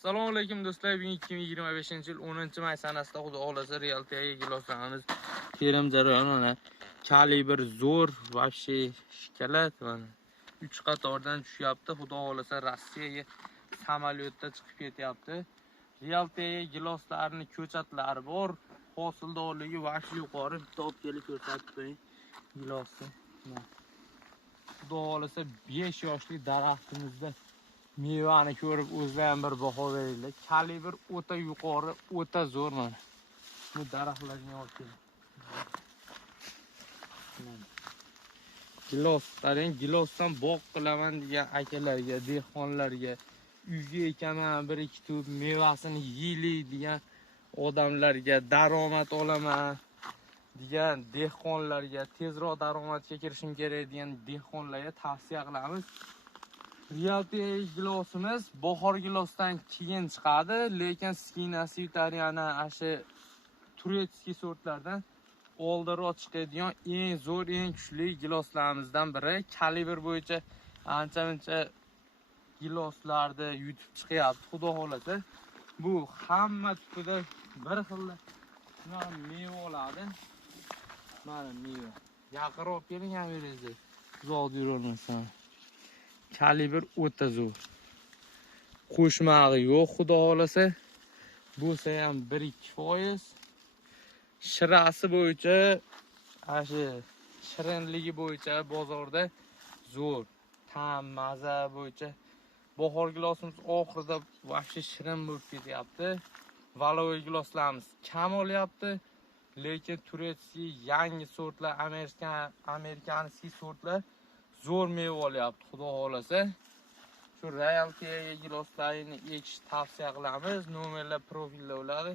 Assalomu alaykum do'stlar. Bugun 2025-yil 10-may sanasida xudo xolasa Realtiyaga giloslarimiz terim jarayoni kalibr zo'r, вообще shikalat mana 3 qatordan tushyapti. Xudo xolasa Rossiyaga samolyotda chiqib ketyapti. Realtiyaga giloslarning ko'chatlari bor. Hosildorligi вообще yuqori. Bitta olib kelib ko'rsatib qo'ying gilosni. Xudo xolasa 5 yoshli daraxtimizda mevani ko'rib o'zlar ham bir baho beringlar. Kalibr o'ta yuqori, o'ta zo'r mana. Bu daraxtlarga olib keling. Gilos, qarang, gilosdan bog' qilaman degan akalarga, dehqonlarga, uyga ekaman, bir ikki tub mevasini yeydigan odamlarga, daromad olaman degan dehqonlarga, tezroq daromadga kirishim kerak degan dehqonlarga tavsiya qilamiz. Realtiya gilosimiz bahor gilosdan keyin chiqadi, lekin skinasi yutariyana ashe turetskiy sortlardan oldinroq chiqadigan eng zo'r, eng kuchli giloslarimizdan biri. Kalibr bo'yicha ancha-muncha giloslarni yutib chiqyapti, xudo xolasa. Bu hamma tipida bir xil meva oladi. Mana meva. Yaqinroq keling ham yeringizni. Uzoq yurolmasam. Kalibr o'ta zo'r. Qo'shmag'i yo'q, xudo xolasa. Bo'lsa ham 1-2%. Shirasi bo'yicha, ashi shirinligi bo'yicha bozorda zo'r. Ta'm, maza bo'yicha bahor gilosimiz oxirida вообще shirin bo'lib ketyapti. Valoy giloslarimiz kam olyapti, lekin turetskiy yangi sortlar, amerikanskiy sortlar zo'r meva olyapti, xudo xolasa. Shu Realtiya giloslarini ekish tavsiya qilamiz. Nomerlar profilda bo'ladi.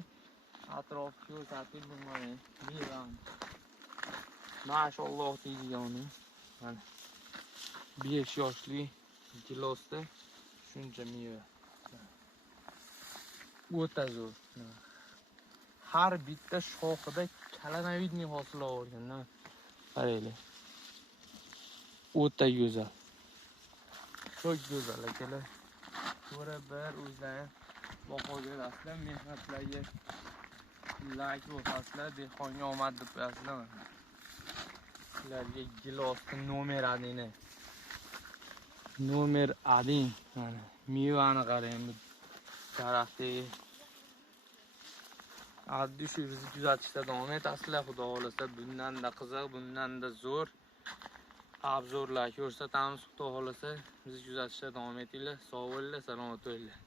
Atrofga ko'rsatib bo'lmaydi. Mevani. Mashalloh deydigani. Mana 5 yoshli gilosda shuncha meva. O'ta zo'r. Har bitta shoxida kalanavidniy hosil olgan. Qaranglar. O'ta go'zal. Çok güzel akalar. Ko'ra bir o'zlari baho berasizlar, mehnatlarga like bosasizlar, dehqonga omad deb qo'yasizlar. Sizlarga gilosni nomer 1 mana mevani qarang, bu daraxtdagi addi shu bizni kuzatishda davom etasizlar, xudo xolasa. Bundan-da qiziq, bundan-da zo'r obzorlar ko'rsatamiz, xudo xolasa. Bizni kuzatishda davom etinglar. Sog' bo'linglar, salomat bo'linglar.